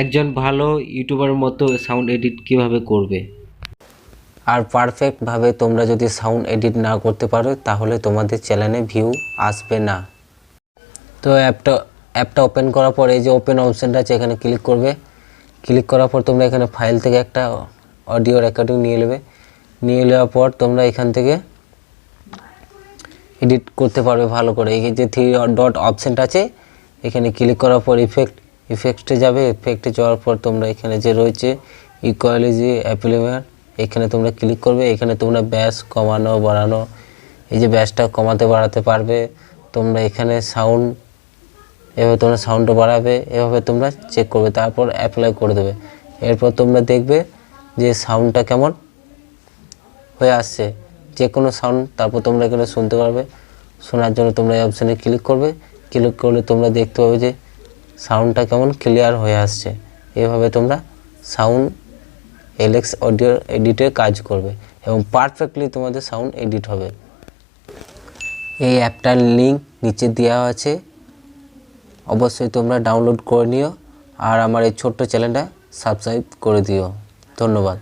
একজন ভালো ইউটিউবার মতো সাউন্ড এডিট কিভাবে করবে? আর পারফেক্টভাবে তোমরা যদি সাউন্ড এডিট না করতে পারো তাহলে তোমাদের চ্যানেলে ভিউ আসবে না। তো অ্যাপটা ওপেন করার পর এই যে ওপেন অপশানটা আছে এখানে ক্লিক করবে। ক্লিক করার পর তোমরা এখানে ফাইল থেকে একটা অডিও রেকর্ডিং নিয়ে নেবে। নিয়ে নেওয়ার পর তোমরা এখান থেকে এডিট করতে পারবে ভালো করে। এই যে থ্রি ডট অপশানটা আছে এখানে ক্লিক করার পর ইফেক্টে যাবে। ইফেক্টে যাওয়ার পর তোমরা এখানে যে রয়েছে ইকুয়ালিটি অ্যাপ্লিমেন্ট এখানে তোমরা ক্লিক করবে। এখানে তোমরা ব্যাস কমানো বাড়ানো, এই যে ব্যাসটা কমাতে বাড়াতে পারবে তোমরা। এখানে সাউন্ড এভাবে তোমরা সাউন্ডটা বাড়াবে, এভাবে তোমরা চেক করবে, তারপর অ্যাপ্লাই করে দেবে। এরপর তোমরা দেখবে যে সাউন্ডটা কেমন হয়ে আসছে, যে কোনো সাউন্ড তারপর তোমরা এখানে শুনতে পারবে। শোনার জন্য তোমরা এই অপশানে ক্লিক করবে। ক্লিক করলে তোমরা দেখতে পাবে যে সাউন্ডটা কেমন ক্লিয়ার হয়ে আসছে। এভাবে তোমরা সাউন্ড এলএক্স অডিও এডিটের কাজ করবে এবং পারফেক্টলি তোমাদের সাউন্ড এডিট হবে। এই অ্যাপটার লিঙ্ক নিচে দেওয়া আছে, অবশ্যই তোমরা ডাউনলোড করে নিও আর আমার এই ছোট্ট চ্যানেলটা সাবস্ক্রাইব করে দিও। ধন্যবাদ।